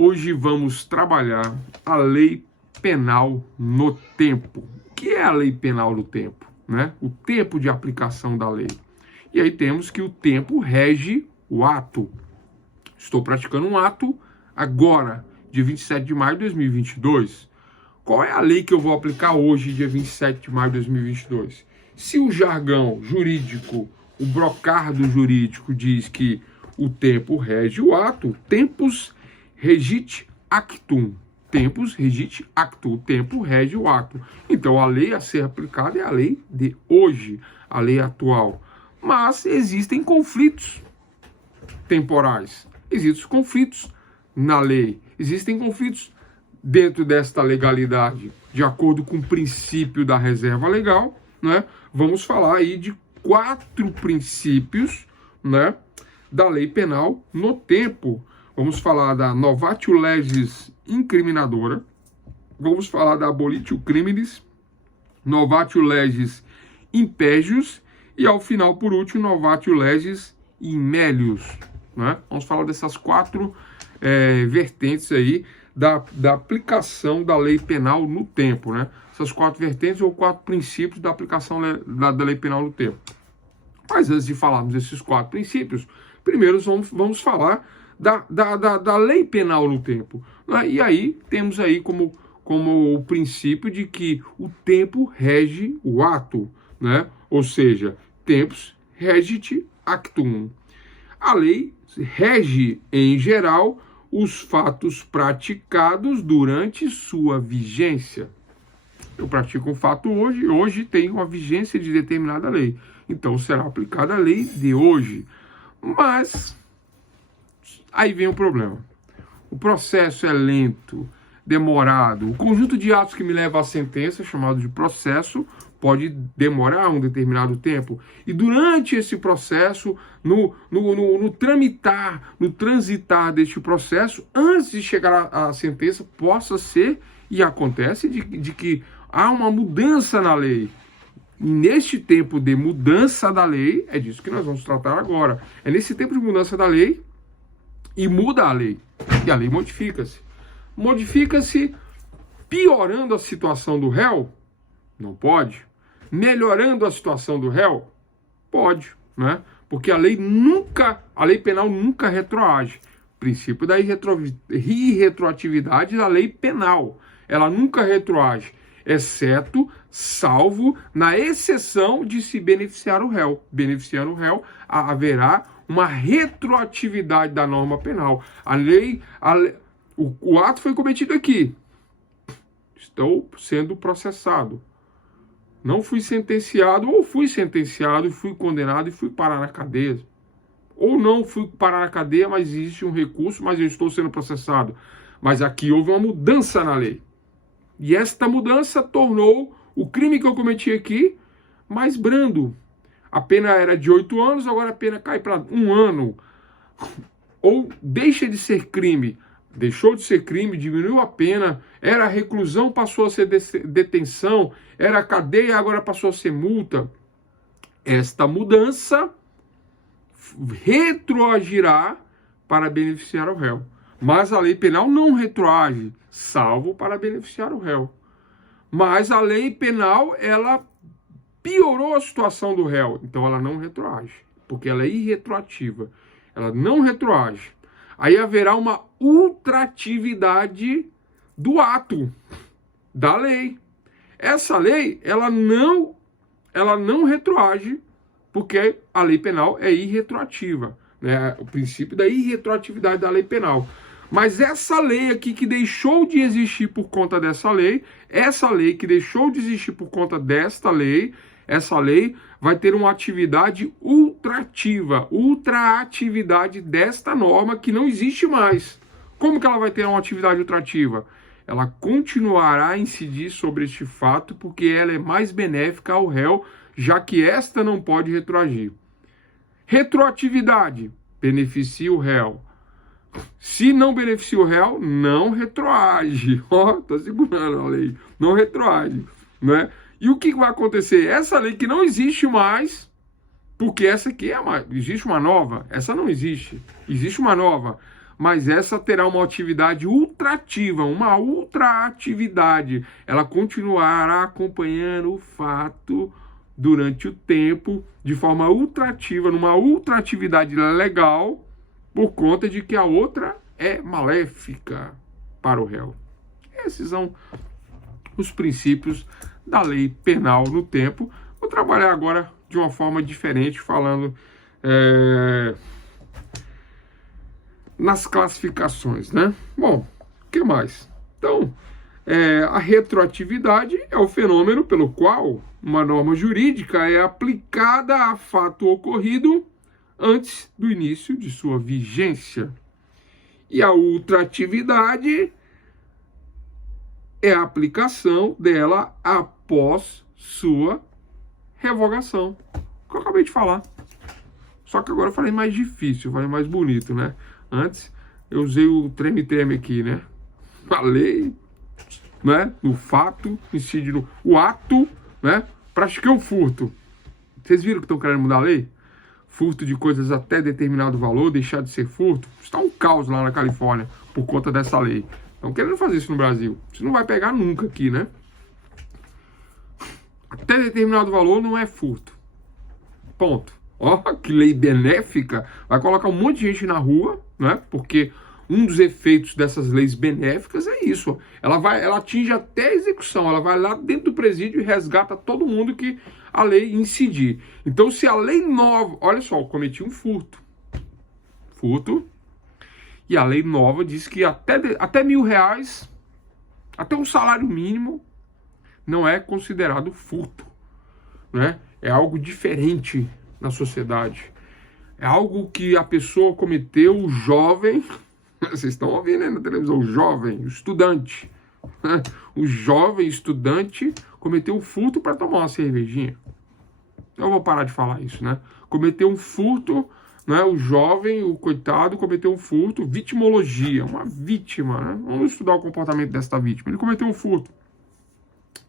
Hoje vamos trabalhar a lei penal no tempo. O que é a lei penal no tempo? Né? O tempo de aplicação da lei. E aí temos que o tempo rege o ato. Estou praticando um ato agora, dia 27 de maio de 2022. Qual é a lei que eu vou aplicar hoje, dia 27 de maio de 2022? Se o jargão jurídico, o brocardo jurídico diz que o tempo rege o ato, tempus regit actum. Tempus regit actum. O tempo rege o ato. Então, a lei a ser aplicada é a lei de hoje, a lei atual. Mas existem conflitos temporais. Existem conflitos na lei. Existem conflitos dentro desta legalidade. De acordo com o princípio da reserva legal, né? Vamos falar aí de 4 princípios, né, da lei penal no tempo. Vamos falar da novatio legis incriminadora, vamos falar da abolitio criminis, novatio legis impégios e, ao final, por último, novatio legis in melius, né? Vamos falar dessas 4 vertentes aí da aplicação da lei penal no tempo, né? Essas 4 vertentes ou 4 princípios da aplicação da lei penal no tempo. Mas antes de falarmos desses 4 princípios, primeiro vamos falar da lei penal no tempo. Né? E aí temos aí como o princípio de que o tempo rege o ato, né? Ou seja, tempus regit actum. A lei rege, em geral, os fatos praticados durante sua vigência. Eu pratico um fato hoje tem uma vigência de determinada lei. Então, será aplicada a lei de hoje. Mas, aí vem o problema. O processo é lento, demorado. O conjunto de atos que me leva à sentença, chamado de processo, pode demorar um determinado tempo. E durante esse processo, no transitar deste processo, antes de chegar à sentença, possa ser, e acontece, de que há uma mudança na lei. E neste tempo de mudança da lei, é disso que nós vamos tratar agora. É nesse tempo de mudança da lei, e muda a lei. E a lei modifica-se. Modifica-se piorando a situação do réu? Não pode. Melhorando a situação do réu? Pode, né? Porque a lei penal nunca retroage. Princípio da irretroatividade da lei penal. Ela nunca retroage, exceto, salvo, na exceção de se beneficiar o réu. Beneficiando o réu, haverá uma retroatividade da norma penal. O ato foi cometido aqui. Estou sendo processado. Não fui sentenciado, ou fui sentenciado e fui condenado e fui parar na cadeia. Ou não fui parar na cadeia, mas existe um recurso, mas eu estou sendo processado. Mas aqui houve uma mudança na lei. E esta mudança tornou o crime que eu cometi aqui mais brando. A pena era de 8 anos, agora a pena cai para 1 ano. Ou deixa de ser crime. Deixou de ser crime, diminuiu a pena, era reclusão, passou a ser detenção, era cadeia, agora passou a ser multa. Esta mudança retroagirá para beneficiar o réu. Mas a lei penal não retroage, salvo para beneficiar o réu. Mas a lei penal, ela piorou a situação do réu, então ela não retroage, porque ela é irretroativa, ela não retroage. Aí haverá uma ultratividade do ato, da lei. Essa lei, ela não retroage, porque a lei penal é irretroativa, né? O princípio da irretroatividade da lei penal. Mas essa lei aqui que deixou de existir por conta dessa lei, essa lei que deixou de existir por conta desta lei, essa lei vai ter uma atividade ultraatividade desta norma que não existe mais. Como que ela vai ter uma atividade ultrativa? Ela continuará a incidir sobre este fato porque ela é mais benéfica ao réu, já que esta não pode retroagir. Retroatividade, beneficia o réu. Se não beneficia o réu, não retroage. Tô segurando a lei. Não retroage, né? E o que vai acontecer? Essa lei que não existe mais, porque essa aqui existe uma nova, essa não existe. Existe uma nova. mas essa terá uma atividade ultrativa, uma ultraatividade. Ela continuará acompanhando o fato durante o tempo, de forma ultrativa, numa ultraatividade legal, por conta de que a outra é maléfica para o réu. Esses são os princípios da lei penal no tempo. Vou trabalhar agora de uma forma diferente, falando nas classificações, né? Bom, o que mais? Então, a retroatividade é o fenômeno pelo qual uma norma jurídica é aplicada a fato ocorrido antes do início de sua vigência. E a ultratividade é a aplicação dela após sua revogação. O que eu acabei de falar. Só que agora eu falei mais difícil, eu falei mais bonito, né? Antes eu usei o treme-treme aqui, né? Falei, né? O fato, incide no o ato, né? Pratiquei um furto. Vocês viram que estão querendo mudar a lei? Furto de coisas até determinado valor, deixar de ser furto. Está um caos lá na Califórnia por conta dessa lei. Estão querendo fazer isso no Brasil. Isso não vai pegar nunca aqui, né? Até determinado valor não é furto. Ponto. Ó, que lei benéfica. Vai colocar um monte de gente na rua, né? Porque um dos efeitos dessas leis benéficas é isso. Ela atinge até a execução. Ela vai lá dentro do presídio e resgata todo mundo que a lei incidir. Então, se a lei nova... Olha só, eu cometi um furto. E a lei nova diz que até R$1.000, até um salário mínimo, não é considerado furto, né? É algo diferente na sociedade. É algo que a pessoa cometeu, o jovem, vocês estão ouvindo aí na televisão, o jovem, o estudante, né? O jovem estudante cometeu um furto para tomar uma cervejinha. Eu vou parar de falar isso, né? Cometeu um furto, né? O jovem, o coitado, cometeu um furto, vitimologia, uma vítima, né? Vamos estudar o comportamento desta vítima. Ele cometeu um furto.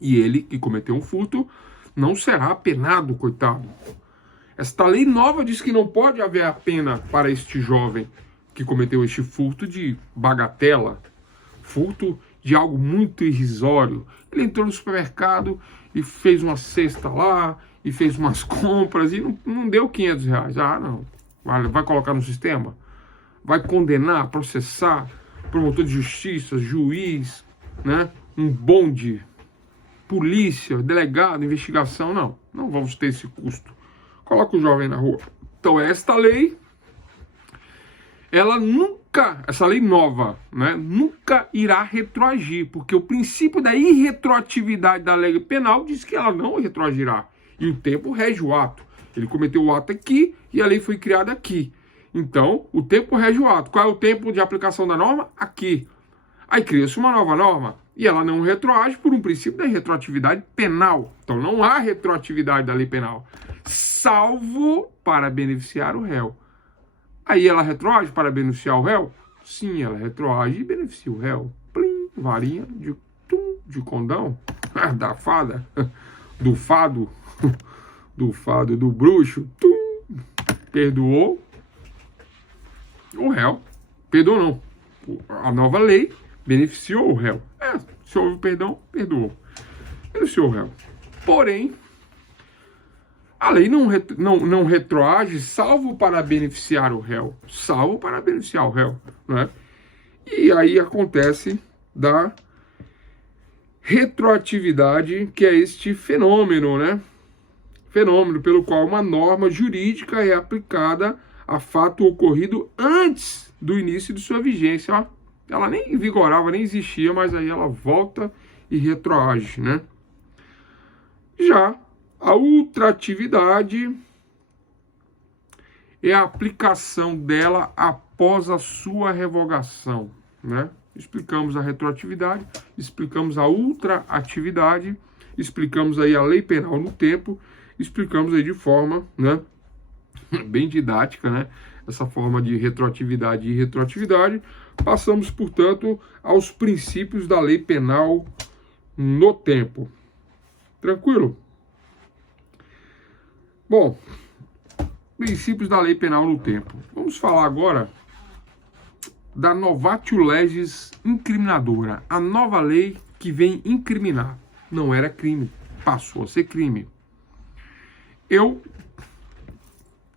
E ele, que cometeu um furto, não será penado, coitado. Esta lei nova diz que não pode haver a pena para este jovem que cometeu este furto de bagatela, furto de algo muito irrisório. Ele entrou no supermercado e fez uma cesta lá, e fez umas compras e não deu R$500. Ah, não. Vai colocar no sistema? Vai condenar, processar, promotor de justiça, juiz, né? Um bonde, polícia, delegado, investigação. Não vamos ter esse custo. Coloca o jovem na rua. Então, esta lei, essa lei nova, né, nunca irá retroagir, porque o princípio da irretroatividade da lei penal diz que ela não retroagirá. E o tempo rege o ato. Ele cometeu o ato aqui e a lei foi criada aqui. Então, o tempo rege o ato. Qual é o tempo de aplicação da norma? Aqui. Aí cria-se uma nova norma e ela não retroage por um princípio da retroatividade penal. Então, não há retroatividade da lei penal, salvo para beneficiar o réu. Aí ela retroage para beneficiar o réu? Sim, ela retroage e beneficia o réu. Plim, varinha de condão, da fada, do fado, do bruxo, perdoou o réu. Perdoou não. A nova lei beneficiou o réu. Se houve perdão, perdoou. Beneficiou o réu. Porém, a lei não retroage, salvo para beneficiar o réu. Salvo para beneficiar o réu, né? E aí acontece da retroatividade, que é este fenômeno, né? Fenômeno pelo qual uma norma jurídica é aplicada a fato ocorrido antes do início de sua vigência. Ó, ela nem vigorava, nem existia, mas aí ela volta e retroage, né? Já a ultratividade é a aplicação dela após a sua revogação, né? Explicamos a retroatividade, explicamos a ultraatividade, explicamos aí a lei penal no tempo, explicamos aí de forma, né, bem didática, né, essa forma de retroatividade e retroatividade. Passamos, portanto, aos princípios da lei penal no tempo. Tranquilo? Bom, princípios da lei penal no tempo. Vamos falar agora da novatio legis incriminadora, a nova lei que vem incriminar. Não era crime, passou a ser crime. Eu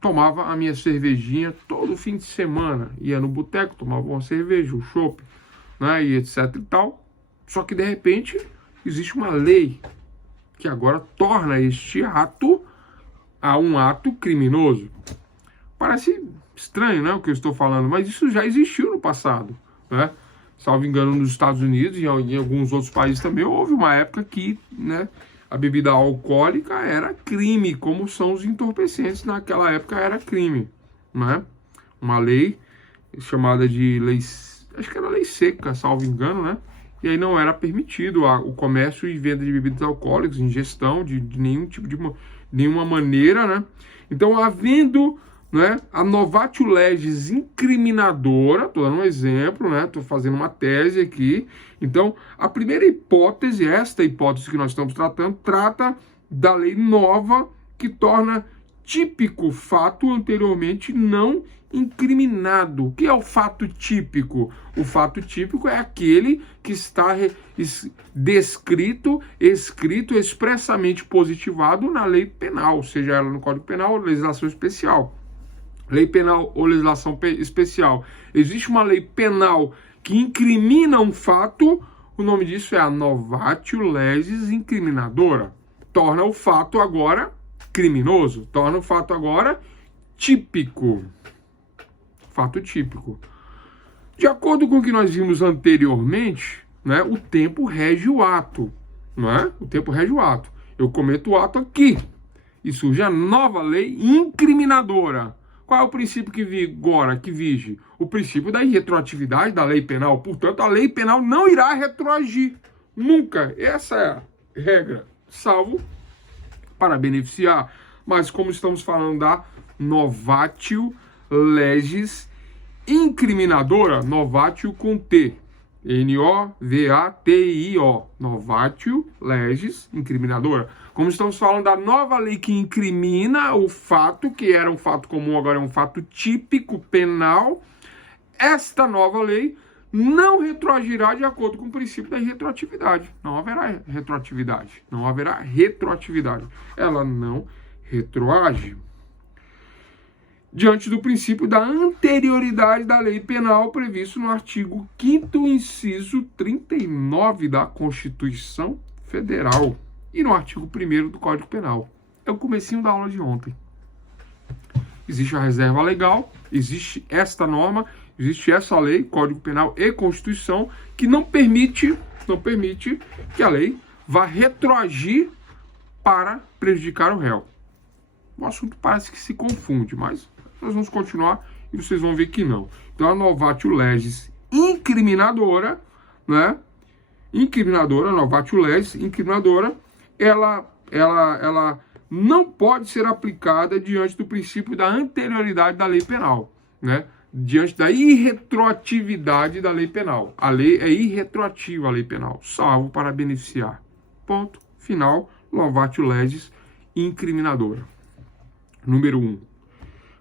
tomava a minha cervejinha todo fim de semana, ia no boteco, tomava uma cerveja, um chopp, né, e etc e tal. Só que de repente existe uma lei que agora torna este ato a um ato criminoso. Parece estranho, né, o que eu estou falando, mas isso já existiu no passado, né? Salvo engano, nos Estados Unidos e em alguns outros países também houve uma época que, né, a bebida alcoólica era crime, como são os entorpecentes naquela época era crime, né? Uma lei chamada de lei, acho que era lei seca, salvo engano, né? E aí não era permitido o comércio e venda de bebidas alcoólicas, ingestão de nenhum tipo de nenhuma maneira, né? Então, havendo, né, a novatio legis incriminadora, estou dando um exemplo, né? Estou fazendo uma tese aqui. Então, a primeira hipótese, esta hipótese que nós estamos tratando, trata da lei nova que torna típico fato anteriormente não incriminado. O que é o fato típico? O fato típico é aquele que está descrito, escrito, expressamente positivado na lei penal, seja ela no Código Penal ou legislação especial. Lei penal ou legislação especial. Existe uma lei penal que incrimina um fato, o nome disso é a novatio legis incriminadora. Torna o fato agora criminoso, torna o fato agora típico. Fato típico. De acordo com o que nós vimos anteriormente, né, o tempo rege o ato, não é? O tempo rege o ato. Eu cometo o ato aqui e surge a nova lei incriminadora. Qual é o princípio que vigora, que vige? O princípio da irretroatividade da lei penal. Portanto, a lei penal não irá retroagir. Nunca. Essa é a regra. Salvo para beneficiar. Mas como estamos falando da novatio legis incriminadora, novatio com T, N-O-V-A-T-I-O, novatio legis incriminadora. Como estamos falando da nova lei que incrimina o fato, que era um fato comum, agora é um fato típico penal, esta nova lei não retroagirá de acordo com o princípio da retroatividade. Não haverá retroatividade. Não haverá retroatividade. Ela não retroage. Diante do princípio da anterioridade da lei penal previsto no artigo 5º, inciso 39 da Constituição Federal e no artigo 1º do Código Penal. É o comecinho da aula de ontem. Existe a reserva legal, existe esta norma, existe essa lei, Código Penal e Constituição, que não permite que a lei vá retroagir para prejudicar o réu. O assunto parece que se confunde, mas nós vamos continuar e vocês vão ver que não. Então, a novatio legis incriminadora, né? Novatio legis incriminadora, ela não pode ser aplicada diante do princípio da anterioridade da lei penal, né? Diante da irretroatividade da lei penal. A lei é irretroativa, a lei penal, salvo para beneficiar. Ponto final, novatio legis incriminadora. Número 1.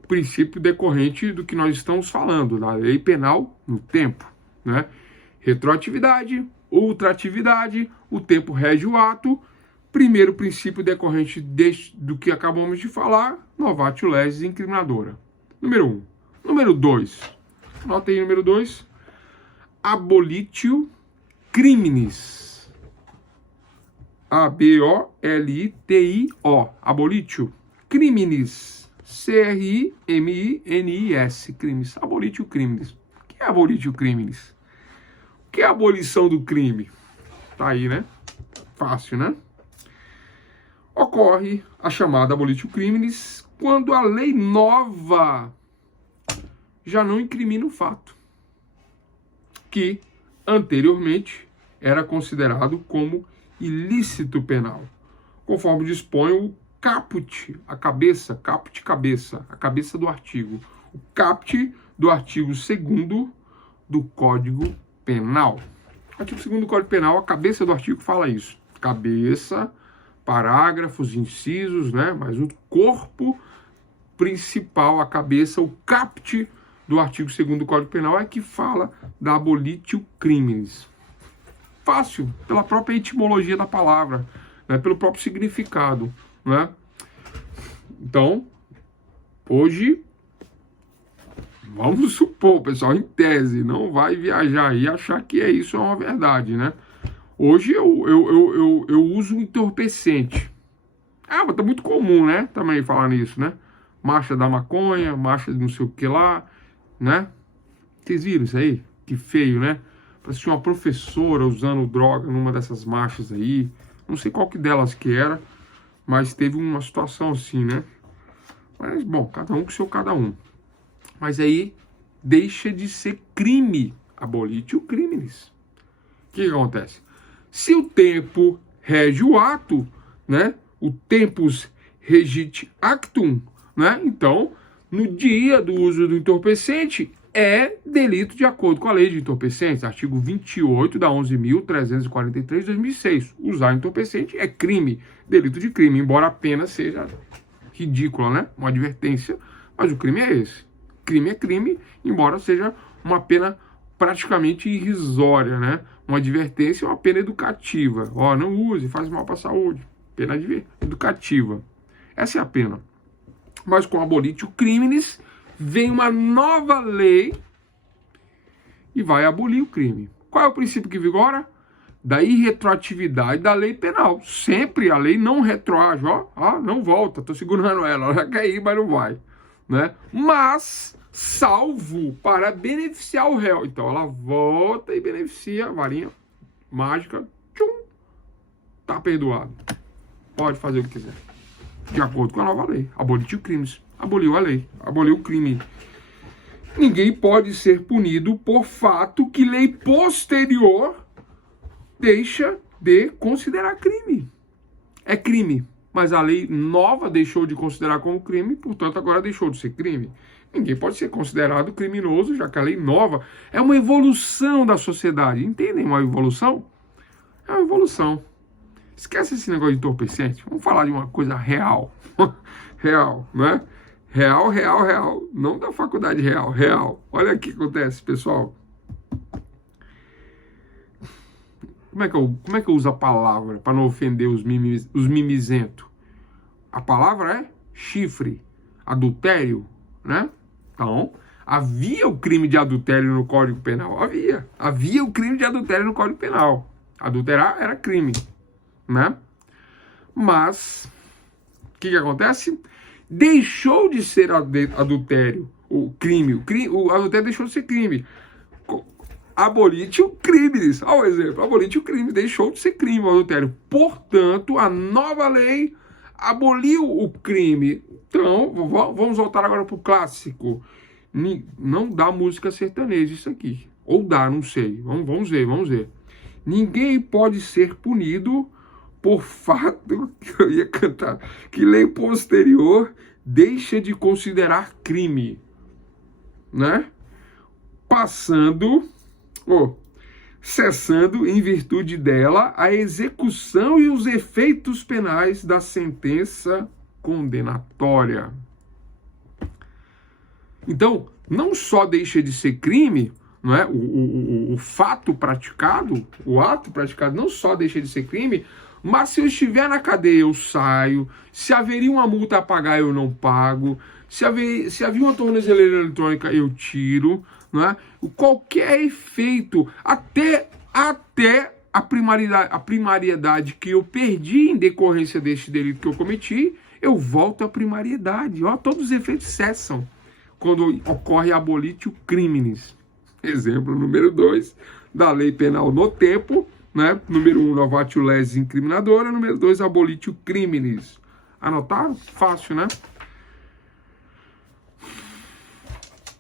Princípio decorrente do que nós estamos falando, da lei penal no tempo, né? Retroatividade, ultratividade, o tempo rege o ato. Primeiro princípio decorrente do que acabamos de falar, novatio legis incriminadora. Número 1. Número 2. Anota aí número 2. Abolitio criminis. A-B-O-L-I-T-I-O. Abolitio criminis. C-R-I-M-I-N-I-S. Crimes. Abolitio criminis. O que é abolitio criminis? O que é a abolição do crime? Tá aí, né? Fácil, né? Ocorre a chamada abolitio criminis quando a lei nova já não incrimina o fato que anteriormente era considerado como ilícito penal, conforme dispõe o caput, a cabeça do artigo. O caput do artigo 2º do Código Penal. O artigo 2º do Código Penal, a cabeça do artigo fala isso. Cabeça, parágrafos, incisos, né? Mas o corpo principal, a cabeça, o caput do artigo 2º do Código Penal é que fala da abolitio criminis. Fácil, pela própria etimologia da palavra, né, pelo próprio significado, né? Então, hoje, vamos supor, pessoal, em tese, não vai viajar aí e achar que isso é uma verdade, né? Hoje eu uso um entorpecente. Mas tá muito comum, né? Também falar nisso, né? Marcha da maconha, marcha de não sei o que lá, né? Vocês viram isso aí? Que feio, né? Parece uma professora usando droga numa dessas marchas aí. Não sei qual que delas que era, mas teve uma situação assim, né? Mas, bom, cada um com seu cada um. Mas aí deixa de ser crime. Abolitio criminis. O que acontece? Se o tempo rege o ato, né? O tempus regit actum, né? Então, no dia do uso do entorpecente, é delito de acordo com a lei de entorpecentes, artigo 28 da 11.343 de 2006. Usar entorpecente é crime, delito de crime, embora a pena seja ridícula, né? Uma advertência, mas o crime é esse. Crime é crime, embora seja uma pena praticamente irrisória, né? Uma advertência é uma pena educativa. Não use, faz mal para a saúde. Pena educativa. Essa é a pena. Mas com abolitio criminis, vem uma nova lei e vai abolir o crime. Qual é o princípio que vigora? Da irretroatividade da lei penal. Sempre a lei não retroage, não volta, tô segurando ela vai cair, mas não vai, né? Mas, salvo para beneficiar o réu. Então ela volta e beneficia, a varinha mágica, tchum, tá perdoado. Pode fazer o que quiser. De acordo com a nova lei. Abolitiu crimes. Aboliu a lei. Aboliu o crime. Ninguém pode ser punido por fato que lei posterior deixa de considerar crime. É crime. Mas a lei nova deixou de considerar como crime, portanto agora deixou de ser crime. Ninguém pode ser considerado criminoso, já que a lei nova é uma evolução da sociedade. Entendem uma evolução? É uma evolução. Esquece esse negócio de entorpecente. Vamos falar de uma coisa real. Real, né? Real. Não da faculdade real. Olha o que acontece, pessoal. Como é que eu uso a palavra para não ofender os mimizentos? A palavra é chifre, adultério, né? Então, havia o crime de adultério no Código Penal. Havia o crime de adultério no Código Penal. Adulterar era crime, né? Mas, o que acontece? Deixou de ser adultério, o crime. O adultério deixou de ser crime. Abolitio criminis. Olha o exemplo. Abolitio crime. Deixou de ser crime o adultério. Portanto, a nova lei aboliu o crime. Então, vamos voltar agora para o clássico. Não dá música sertaneja isso aqui. Ou dá, não sei. Vamos ver. Ninguém pode ser punido por fato, que eu ia cantar, que lei posterior deixa de considerar crime, né? Cessando em virtude dela a execução e os efeitos penais da sentença condenatória. Então, não só deixa de ser crime, não é? O fato praticado, o ato praticado não só deixa de ser crime, mas se eu estiver na cadeia eu saio, se haveria uma multa a pagar eu não pago, se havia uma tornozeleira eletrônica eu tiro, não é? Qualquer efeito, até a primariedade que eu perdi em decorrência deste delito que eu cometi, eu volto à primariedade. Todos os efeitos cessam quando ocorre abolitio criminis. Exemplo número 2 da lei penal no tempo, né? Número 1, novatio lesis incriminadora. Número 2, abolitio criminis. Anotaram? Fácil, né?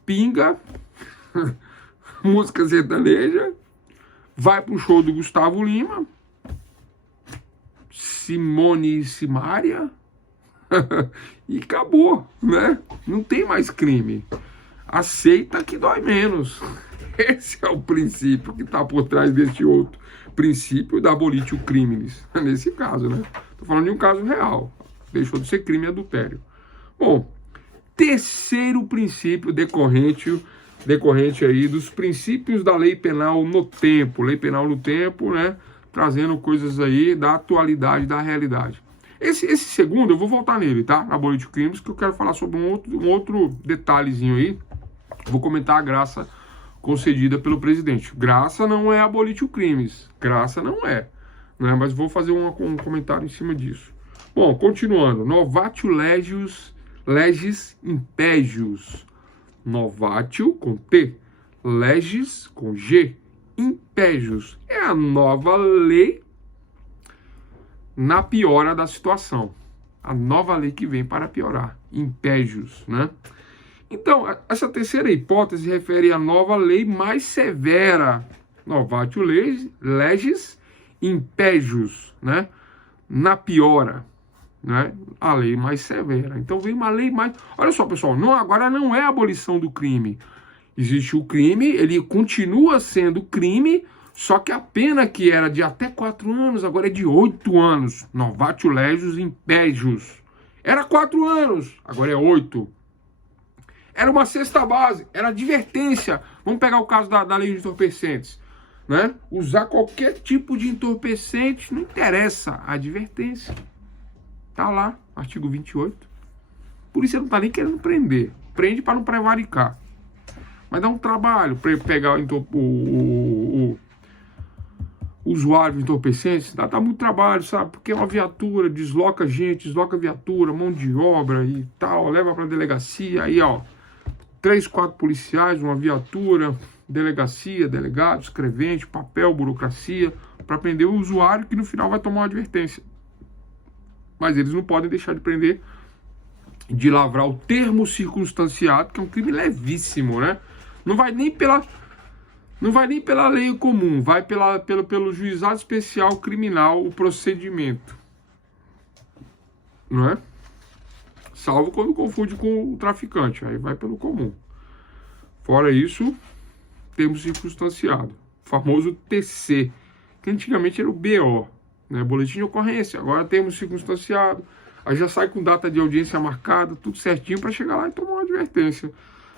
Pinga, música sertaneja, vai pro show do Gustavo Lima, Simone e Simária, e acabou, né? Não tem mais crime. Aceita que dói menos. Esse é o princípio que está por trás deste outro princípio da abolitio criminis. Nesse caso, né? Estou falando de um caso real. Deixou de ser crime e adultério. Bom, terceiro princípio decorrente decorrente aí dos princípios da lei penal no tempo, né, trazendo coisas aí da atualidade, da realidade. Esse segundo, eu vou voltar nele, tá? Na Abolir Crimes, que eu quero falar sobre um outro detalhezinho aí. Vou comentar a graça concedida pelo presidente. Graça não é abolir crimes, graça não é, né? Mas vou fazer um comentário em cima disso. Bom, continuando, novatio legis impégios, novatio com T, legis com G, impégios é a nova lei na piora da situação, a nova lei que vem para piorar, impégios, né? Então, essa terceira hipótese refere à nova lei mais severa, novatio legis impégios, né? Na piora, né? A lei mais severa. Então, vem uma lei mais... Olha só, pessoal, agora não é a abolição do crime. Existe o crime, ele continua sendo crime, só que a pena que era de até 4 anos, agora é de 8 anos. Novatio legis impégios. Era 4 anos, agora é 8. Era uma sexta base, era advertência. Vamos pegar o caso da lei de entorpecentes, né? Usar qualquer tipo de entorpecente, não interessa, a advertência. Tá lá, artigo 28. Por isso ele não tá nem querendo prender. Prende para não prevaricar. Mas dá um trabalho para pegar o usuário de entorpecentes, dá muito trabalho, sabe? Porque é uma viatura, desloca gente, desloca viatura, mão de obra e tal, leva para delegacia, aí ó, 3, 4 policiais, uma viatura, delegacia, delegado, escrevente, papel, burocracia, para prender o usuário que no final vai tomar uma advertência. Mas eles não podem deixar de prender, de lavrar o termo circunstanciado, que é um crime levíssimo, né? Não vai nem pela lei comum, vai pelo juizado especial criminal o procedimento, não é? Salvo quando confunde com o traficante, aí vai pelo comum. Fora isso, termo circunstanciado, famoso TC, que antigamente era o BO, né? Boletim de ocorrência, agora termo circunstanciado, aí já sai com data de audiência marcada, tudo certinho para chegar lá e tomar uma advertência,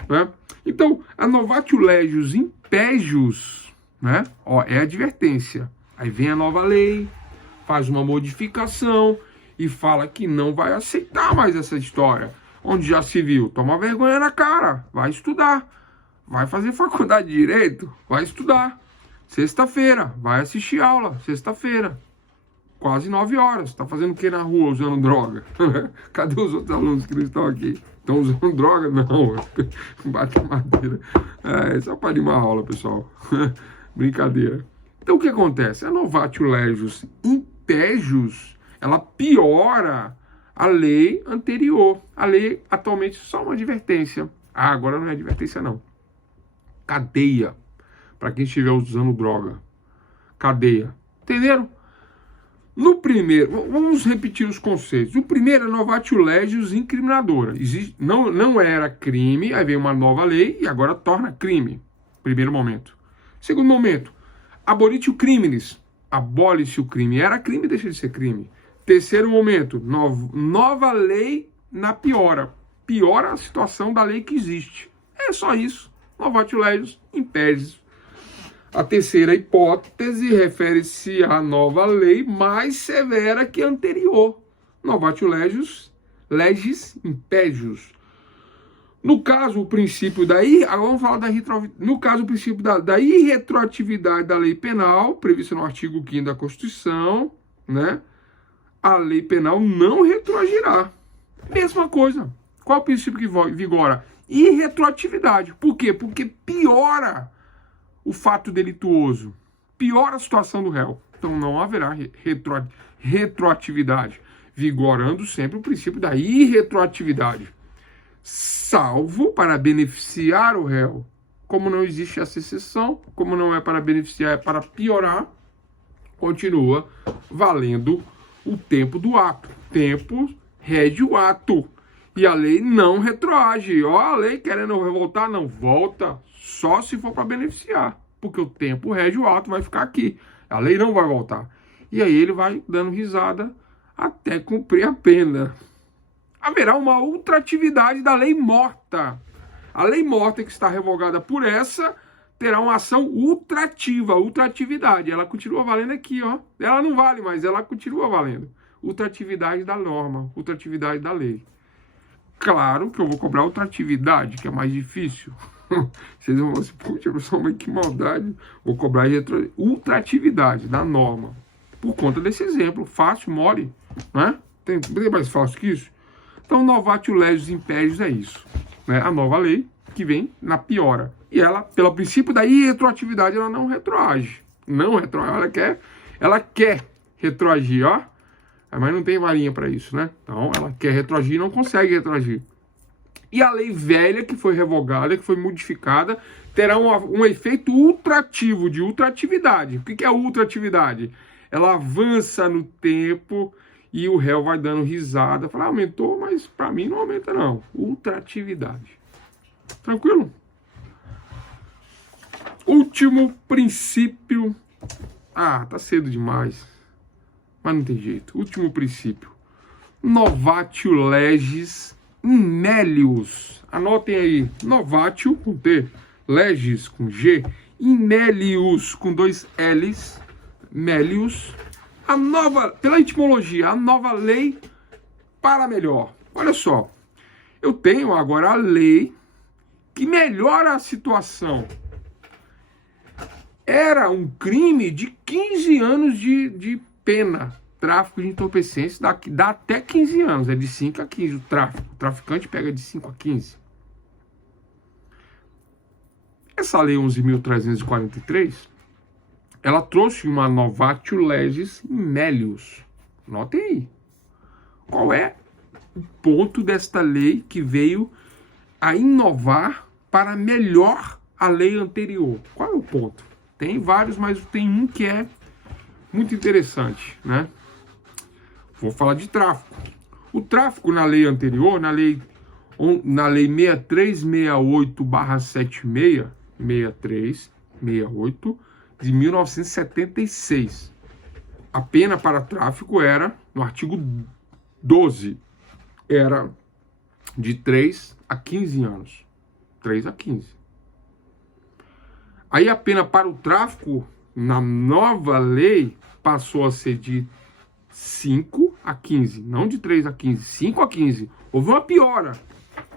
né? Então, a novatio legis impégios, né? Ó, é advertência. Aí vem a nova lei, faz uma modificação e fala que não vai aceitar mais essa história. Onde já se viu, toma vergonha na cara, vai estudar, vai fazer faculdade de Direito, vai estudar. Sexta-feira, vai assistir aula, sexta-feira. Quase 9 horas, tá fazendo o que na rua usando droga? Cadê os outros alunos que não estão aqui? Estão usando droga? Não, bate a madeira. É só para animar a aula, pessoal. Brincadeira. Então, o que acontece? A novatio legis impégios, ela piora a lei anterior. A lei, atualmente, só uma advertência. Ah, agora não é advertência, não. Cadeia. Para quem estiver usando droga. Cadeia. Entenderam? No primeiro, vamos repetir os conceitos. O primeiro é novatio legis incriminadora. Não era crime, aí veio uma nova lei e agora torna crime. Primeiro momento. Segundo momento, abolitio criminis. Abole-se o crime. Era crime, deixa de ser crime. Terceiro momento, nova lei na piora. Piora a situação da lei que existe. É só isso. Novatio legis impégios. A terceira hipótese refere-se à nova lei mais severa que a anterior. Novatio legis impégios. No caso, o princípio agora vamos falar no caso, o princípio da irretroatividade da lei penal, previsto no artigo 5º da Constituição, né? A lei penal não retroagirá. Mesma coisa. Qual é o princípio que vigora? Irretroatividade. Por quê? Porque piora o fato delituoso, piora a situação do réu. Então não haverá retroatividade, vigorando sempre o princípio da irretroatividade, salvo para beneficiar o réu. Como não existe essa exceção, como não é para beneficiar, é para piorar, continua valendo o tempo do ato. Tempo rege o ato. E a lei não retroage. Ó, a lei querendo voltar, não volta só se for para beneficiar. Porque o tempo rege o ato, vai ficar aqui. A lei não vai voltar. E aí ele vai dando risada até cumprir a pena. Haverá uma ultratividade da lei morta. A lei morta que está revogada por essa terá uma ação ultrativa, ultratividade. Ela continua valendo aqui, ó. Ela não vale mais, ela continua valendo. Ultratividade da norma, ultratividade da lei. Claro que eu vou cobrar ultratividade, que é mais difícil. Vocês vão falar assim, puxa, professor, mas que maldade. Vou cobrar ultratividade da norma. Por conta desse exemplo, fácil, mole, né? Tem mais fácil que isso? Então, novatio legis impérios é isso, né? A nova lei que vem na piora. E ela, pelo princípio da irretroatividade, ela não retroage. Não retroage, ela quer retroagir, ó. Mas não tem varinha para isso, né? Então, ela quer retroagir e não consegue retroagir. E a lei velha, que foi revogada, que foi modificada, terá um efeito ultrativo, de ultratividade. O que é ultratividade? Ela avança no tempo e o réu vai dando risada. Fala, aumentou, mas para mim não aumenta não. Ultratividade. Tranquilo? Último princípio. Ah, tá cedo demais. Mas não tem jeito. Último princípio. Novatio legis inelius. Anotem aí. Novatio com T. Legis com G. Inelius com 2 L's. Melius. A nova, pela etimologia, a nova lei para melhor. Olha só. Eu tenho agora a lei que melhora a situação. Era um crime de 15 anos de pena. Tráfico de entorpecentes dá até 15 anos. É de 5 a 15 o tráfico. O traficante pega de 5 a 15. Essa lei 11.343, ela trouxe uma novatio legis melius. Notem aí. Qual é o ponto desta lei que veio a inovar para melhor a lei anterior? Qual é o ponto? Tem vários, mas tem um que é muito interessante, né? Vou falar de tráfico. O tráfico na lei anterior, na lei 6368/76, 6368 de 1976. A pena para tráfico era, no artigo 12, era de 3 a 15 anos. 3 a 15. Aí a pena para o tráfico, na nova lei, passou a ser de 5 a 15. Não de 3 a 15, 5 a 15. Houve uma piora.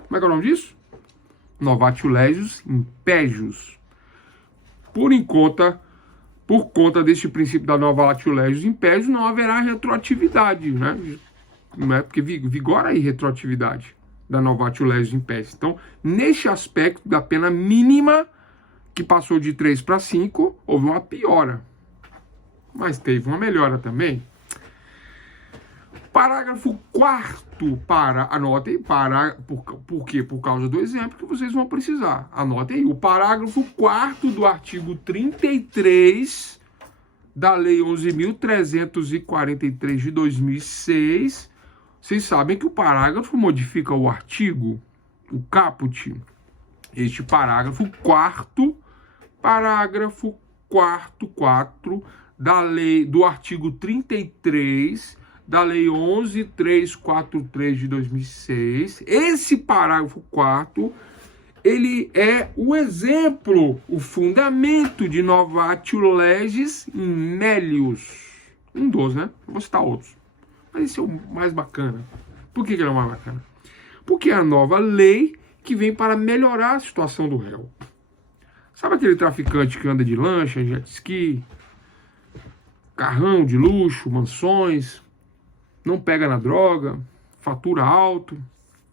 Como é que é o nome disso? Novatio legis impégios. Por conta deste princípio da novatio legis impégios, não haverá retroatividade, né? Não é porque vigora aí retroatividade da novatio legis impégios. Então, neste aspecto da pena mínima, que passou de 3 para 5, houve uma piora. Mas teve uma melhora também. Parágrafo 4º anotem, por quê? Por causa do exemplo que vocês vão precisar. Anotem aí, o parágrafo 4º do artigo 33 da lei 11.343 de 2006. Vocês sabem que o parágrafo modifica o artigo, o caput. Este parágrafo 4º, parágrafo 4 da lei, do artigo 33 da lei 11.343 de 2006. Esse parágrafo 4º, ele é o exemplo, o fundamento de novatio legis melius. Um dos, né? Eu vou citar outros. Mas esse é o mais bacana. Por que ele é o mais bacana? Porque é a nova lei que vem para melhorar a situação do réu. Sabe aquele traficante que anda de lancha, jet ski, carrão de luxo, mansões, não pega na droga, fatura alto?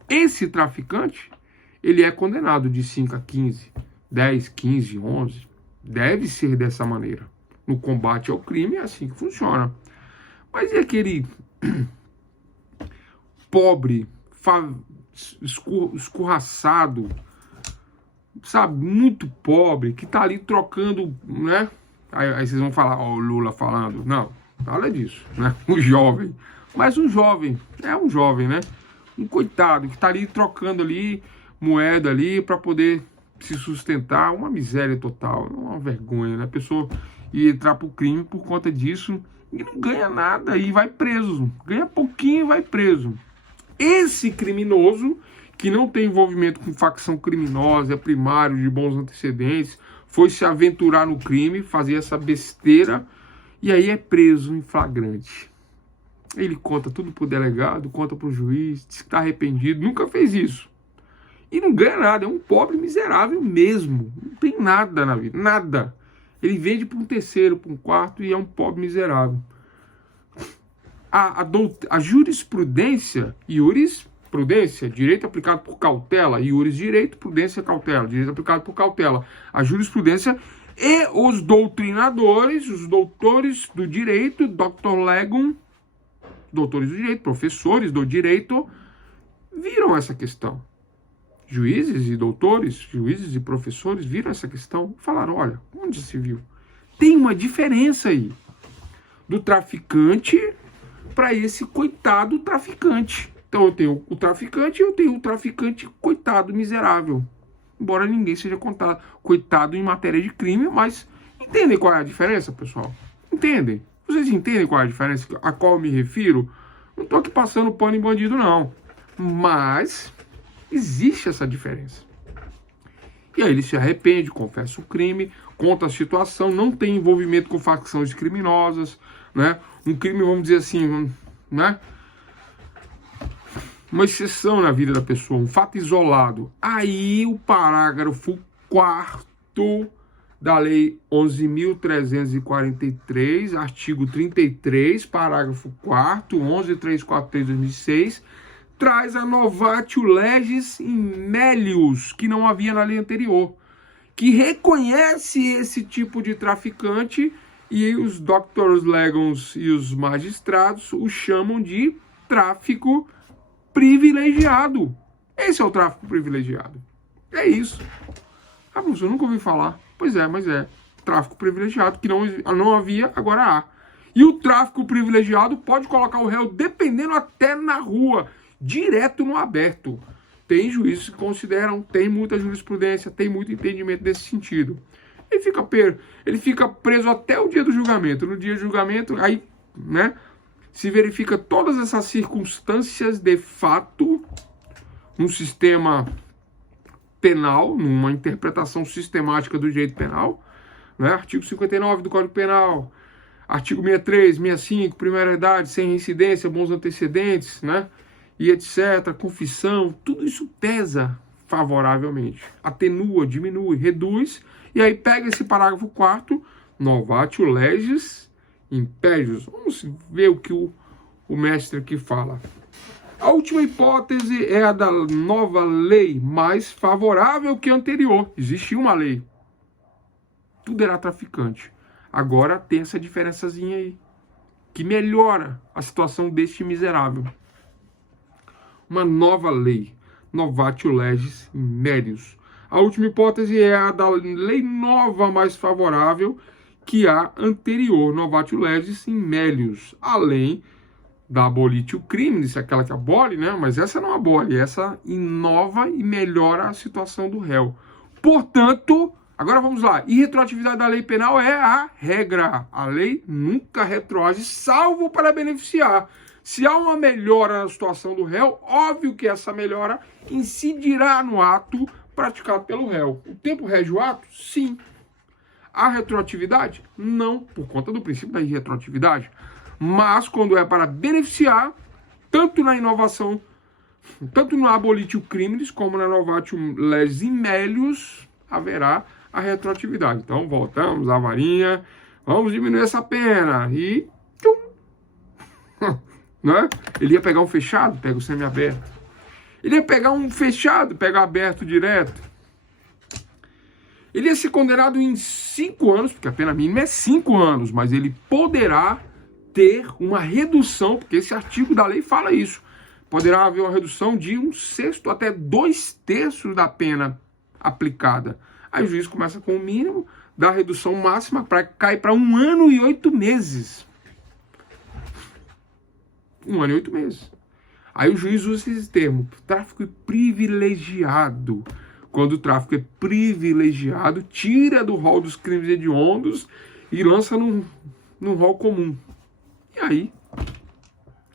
Esse traficante, ele é condenado de 5 a 15, 10, 15, 11. Deve ser dessa maneira. No combate ao crime é assim que funciona. Mas e aquele pobre, escorraçado, sabe, muito pobre, que tá ali trocando, né? Aí vocês vão falar, ó, o Lula falando. Não, nada disso, né? O jovem. Mas um jovem, né? Um coitado que tá ali trocando ali moeda ali para poder se sustentar. Uma miséria total, uma vergonha, né? A pessoa ia entrar pro crime por conta disso e não ganha nada e vai preso. Ganha pouquinho e vai preso. Esse criminoso que não tem envolvimento com facção criminosa, é primário, de bons antecedentes, foi se aventurar no crime, fazer essa besteira, e aí é preso em flagrante. Ele conta tudo pro delegado, conta pro juiz, diz que tá arrependido, nunca fez isso. E não ganha nada, é um pobre miserável mesmo. Não tem nada na vida, nada. Ele vende para um terceiro, para um quarto e é um pobre miserável. A jurisprudência, direito aplicado por cautela, direito, prudência, cautela, direito aplicado por cautela. A jurisprudência e os doutrinadores, os doutores do direito, Dr. Legum, doutores do direito, professores do direito, viram essa questão. Juízes e doutores, juízes e professores viram essa questão e falaram, olha, onde se viu? Tem uma diferença aí do traficante para esse coitado traficante. Então eu tenho o traficante e eu tenho o traficante coitado, miserável. Embora ninguém seja coitado em matéria de crime, mas entendem qual é a diferença, pessoal? Entendem? Vocês entendem qual é a diferença a qual eu me refiro? Não estou aqui passando pano em bandido, não. Mas existe essa diferença. E aí ele se arrepende, confessa o crime, conta a situação, não tem envolvimento com facções criminosas, né? Um crime, vamos dizer assim, né? Uma exceção na vida da pessoa, um fato isolado. Aí o parágrafo 4º da Lei 11.343, artigo 33, parágrafo 4º, 11343/2006, traz a novatio legis in melius, que não havia na lei anterior, que reconhece esse tipo de traficante e os doctors legons e os magistrados o chamam de tráfico privilegiado. Esse é o tráfico privilegiado. É isso. Ah, professor, eu nunca ouvi falar. Pois é, mas é. Tráfico privilegiado, que não havia, agora há. E o tráfico privilegiado pode colocar o réu, dependendo, até na rua, direto no aberto. Tem juízes que consideram, tem muita jurisprudência, tem muito entendimento nesse sentido. Ele fica preso até o dia do julgamento. No dia do julgamento, aí, né, se verifica todas essas circunstâncias de fato no sistema penal, numa interpretação sistemática do direito penal, né? Artigo 59 do Código Penal, artigo 63, 65, primeira idade, sem reincidência, bons antecedentes, né? E etc., confissão, tudo isso pesa favoravelmente, atenua, diminui, reduz, e aí pega esse parágrafo 4º, novatio legis impérios. Vamos ver o que o mestre aqui fala. A última hipótese é a da nova lei, mais favorável que a anterior. Existia uma lei. Tudo era traficante. Agora tem essa diferençazinha aí, que melhora a situação deste miserável. Uma nova lei, novatio legis melius. A última hipótese é a da lei nova mais favorável que a anterior, novatio legis melius, além da abolitio criminis, aquela que abole, né? Mas essa não abole, essa inova e melhora a situação do réu. Portanto, agora vamos lá, irretroatividade da lei penal é a regra. A lei nunca retroage, salvo para beneficiar. Se há uma melhora na situação do réu, óbvio que essa melhora incidirá no ato praticado pelo réu. O tempo rege o ato? Sim. A retroatividade? Não, por conta do princípio da irretroatividade. Mas quando é para beneficiar, tanto na inovação, tanto no abolitio criminis, como na novatio legis melius, haverá a retroatividade. Então, voltamos à varinha, vamos diminuir essa pena. E... né? Ele ia pegar um fechado, pega o semiaberto. Ele ia pegar um fechado, pega aberto direto. Ele ia ser condenado em 5 anos, porque a pena mínima é 5 anos, mas ele poderá ter uma redução, porque esse artigo da lei fala isso. Poderá haver uma redução de 1/6 até 2/3 da pena aplicada. Aí o juiz começa com o mínimo, dá a redução máxima, cai para 1 ano e 8 meses. 1 ano e 8 meses. Aí o juiz usa esse termo, tráfico privilegiado. Quando o tráfico é privilegiado, tira do rol dos crimes hediondos e lança num rol comum. E aí,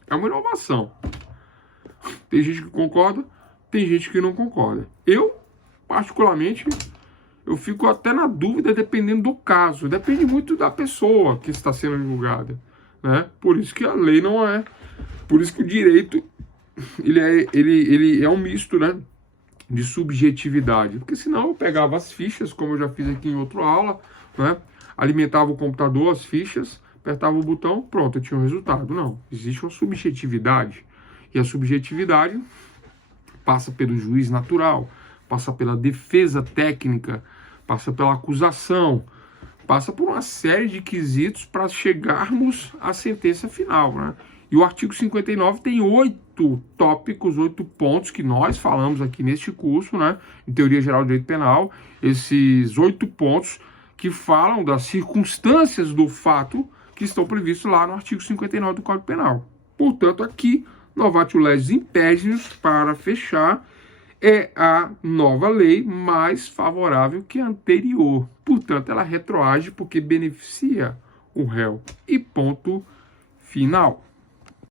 é uma inovação. Tem gente que concorda, tem gente que não concorda. Eu, particularmente, eu fico até na dúvida dependendo do caso. Depende muito da pessoa que está sendo julgada, né? Por isso que a lei não é... Por isso que o direito, ele é um misto, né? De subjetividade. Porque senão eu pegava as fichas, como eu já fiz aqui em outra aula, né? Alimentava o computador, as fichas, apertava o botão, pronto, eu tinha um resultado. Não, existe uma subjetividade. E a subjetividade passa pelo juiz natural, passa pela defesa técnica, passa pela acusação, passa por uma série de quesitos para chegarmos à sentença final, né? E o artigo 59 tem 8 tópicos, 8 pontos que nós falamos aqui neste curso, né? Em Teoria Geral do Direito Penal, esses 8 pontos que falam das circunstâncias do fato que estão previstos lá no artigo 59 do Código Penal. Portanto, aqui, novatio legis impégius, para fechar, é a nova lei mais favorável que a anterior. Portanto, ela retroage porque beneficia o réu. E ponto final.